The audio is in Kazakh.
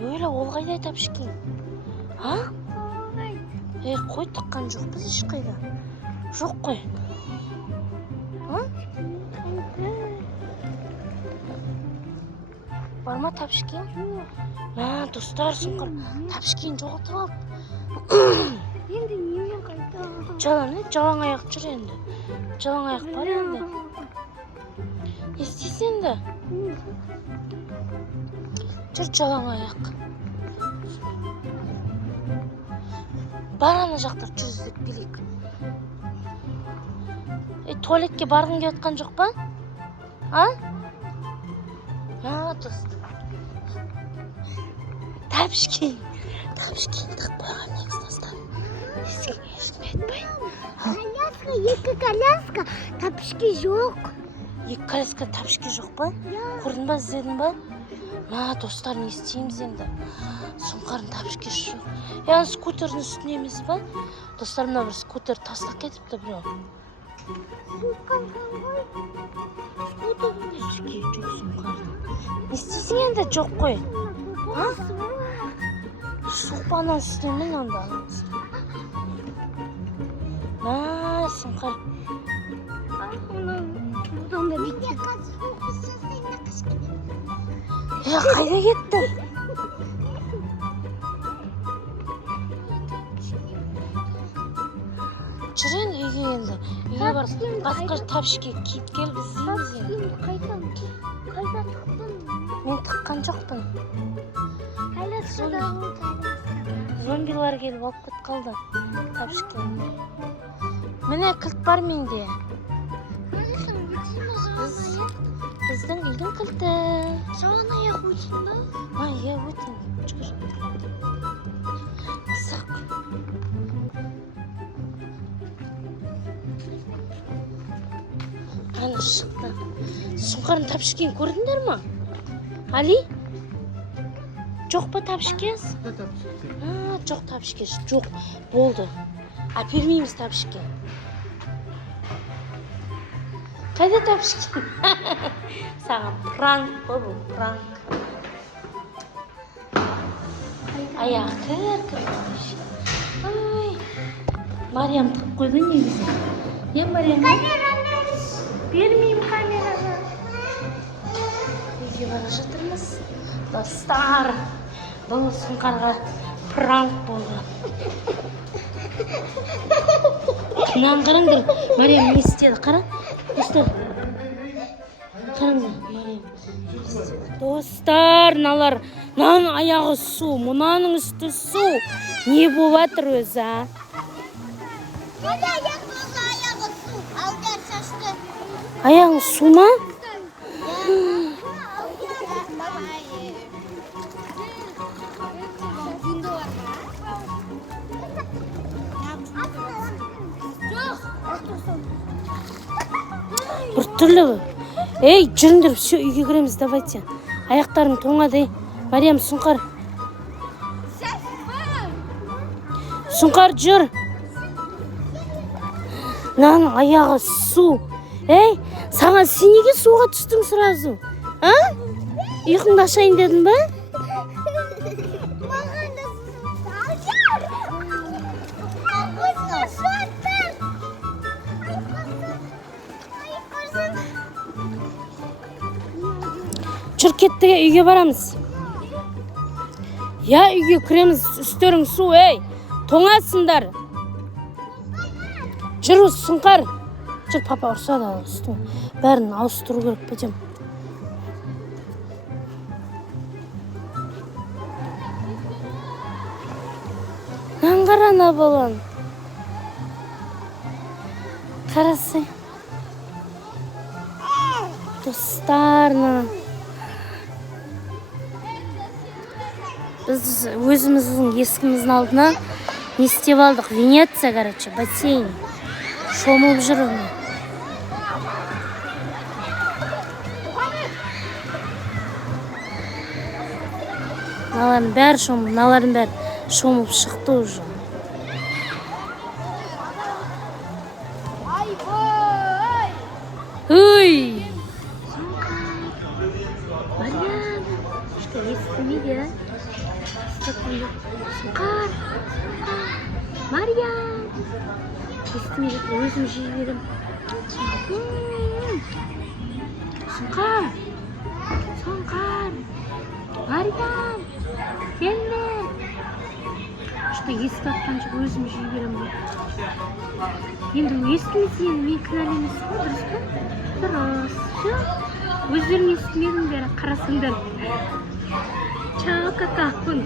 Öyle olgayda tepişkin. Ha? Koy tıkkan жоқ biz ешқайда. Жоқ қой. Ha? Бар ма тапшкен? Достар, сұңқыр тапшкен жоғалтып алды. Енді немен қайта? Жалаң аяқ жүр енді. Жалаң аяқ бар енді. Не істейсің енді? Жүр жалаң аяқ. Бар ана жақтар жүріздік билік. Туалетке барғың келіп жатқан жоқ па? А? Достар. Тапшкен тығып қойған негіз достар. Ешкімге айтпай. Коляска, екі коляска, тапшки жоқ. Екі коляска тапшки жоқ па? Көрдің ба, іздедің ба? Достар, не істейміз енді? Сұңқардың тапшки жоқ. Скутердің үстіне емес па? Достар, мына бір скутер тастап кетіпті біреу. Тапшки жоқ сұңқардың. Не істейсің енді? Жоқ қой. Шоқпанан істемен онда. Сұңқар. Бұдан да бекет. Қайда кетті? Жүрен үйге енді. Үйге бар. Басқа тапшки киіп кел, біз дейміз енді. Қайда тұқтың? Мен тыққан жоқпын. Коляскадағы Зомбилар келіп алып кет қалды. Тапшки. Міне кілт бар менде. Біздің үйдің кілті. Жалаң аяқ өтін ба? Өтін. Жүр. Қызық. Ана шықты. Сұңқарын тапшкен көрдіңдер ма? Али? Жоқ па тапшкес? Жоқ тапшкес. Жоқ. Болды. Әпермейміз тапшкен. Қайда тапшкен? Саған пранк қой бұл, пранк. Аяқ кір. Мариям тықып қойды негізі. Мариям? Бермеймін камераны. Үйге бара жатырмыз. Достар, бұл сұңқарға пранк болды. Мынаны қараңдар, Мариям не істеді? Қара, достар. Қараңдар, Мариям. Достар, мынаның аяғы су, мынаның үсті су. Не болып жатыр өзі, а? Аяғың су ма? Бір түрлі. Жүріңдер, все, үйге кіреміз, давайте. Аяқтарын тоңады. Мариям, сұңқар. Сұңқар, жүр. Мынаның аяғы су. Саған сен неге суға түстің сразу? Ұйқыңды ашайын дедің ба? Жүр кеттіге, үйге барамыз. Үйге кіреміз, үстерің су, тоңасыңдар. Жүр, сұңқар. Жүр, папа ұрсады үстің. Бәрін ауыстыру керек бәдем. Қарана болан. Қарасы. Достарына. Біз өзіміздің ескіміздің алдына не істеп алдық? Венеция, бассейн. Шомылып жүрмін. Мыналардың бәрі шомылып шықты уже. Мариям, что естімейді, естіп жатқан жоқ. Сұңқар, Мариям. Естімей жатыр, өзім жей берем. Сұңқар, Мариям, келме. Что естіп жатқан жоқ, өзім жей берем. Енді естімесе, мен кінәлі емеспін, дұрыс па? Дұрыс. Өздерің естімедіңдер, қарасыңдар. Чао, какахун.